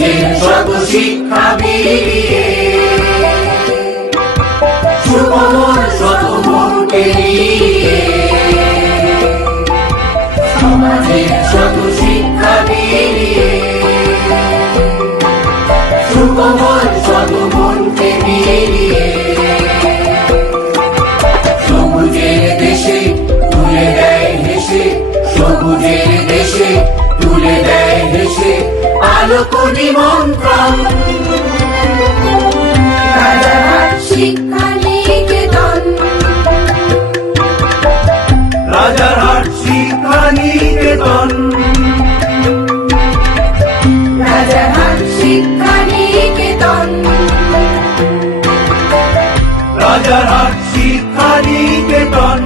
সমাজের শত শিক্ষা বিলিয়ে সুকোমল শত মনকে নিয়ে সমাজের শত শিক্ষা বিলিয়ে সুকোমল শত মনকে নিয়ে সবুজের দেশে তুলে দেয় হেসে সবুজের দেশে তুলে দেয় হেসে আলোক নিমন্ত্রণ রাজারহাট শিক্ষা নিকেতন রাজারহাট শিক্ষা নিকেতন রাজারহাট শিক্ষা নিকেতন রাজারহাট শিক্ষা নিকেতন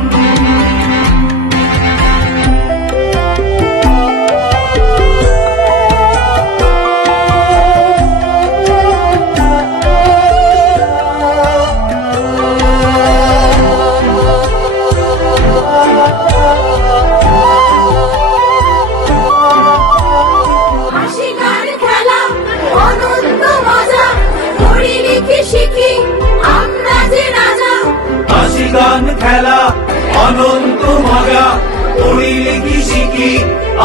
গান খেলা অনন্ত মজা পড়ি লিখি শিখি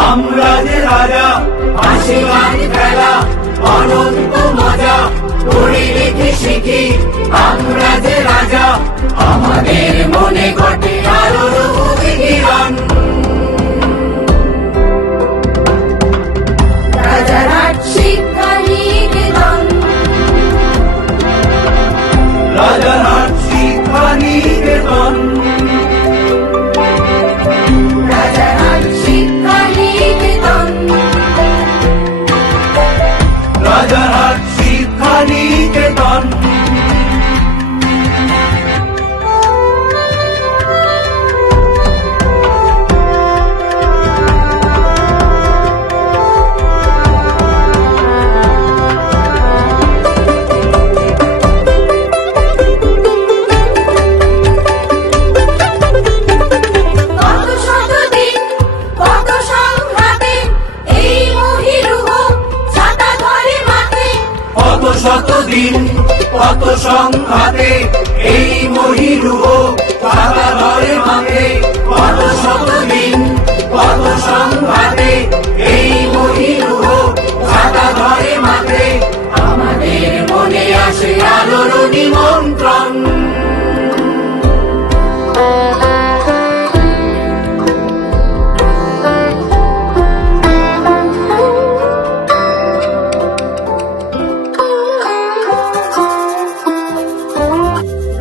আমরা যে রাজা হাসি গান খেলা অনন্ত মজা পড়ি লিখি শিখি আমরা যে রাজা আমাদের মনে ঘটে আলোর অভিগিরণ রাজারহাট শিক্ষা নিকেতন রাজারহাট শিক্ষা নিকেতন রাজারহাট শিক্ষা নিকেতন রাজারহাট শিক্ষা নিকেতন শতদিন কত সংঘাতে এই মহিরুহ ছাতা ধরে মাঠে কত শতদিন কত সংঘাতে এই মহিরুহ ছাতা ধরে মাঠে আমাদের মনে আসে আলোর নিমন্ত্রণ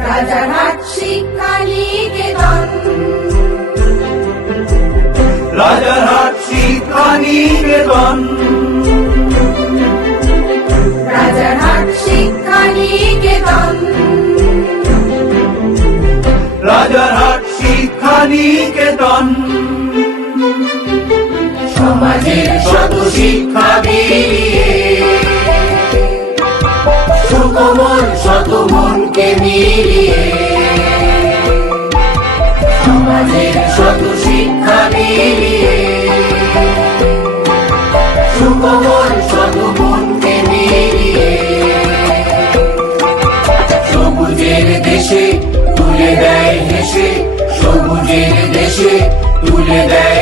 রাজারহাট শিক্ষা নিকেতন রাজারহাট শিক্ষা নিকেতন রাজারহাট শিক্ষা নিকেতন রাজারহাট শিক্ষা নিকেতন সমাজের শত শিক্ষা বিলিয়ে সুকোমল শত মনকে মিলিয়ে সমাজের শত শিক্ষা বিলিয়ে সুকোমল শত মনকে মিলিয়ে সবুজের দেশে তুলে দেয় হেসে সবুজের দেশে তুলে দেয়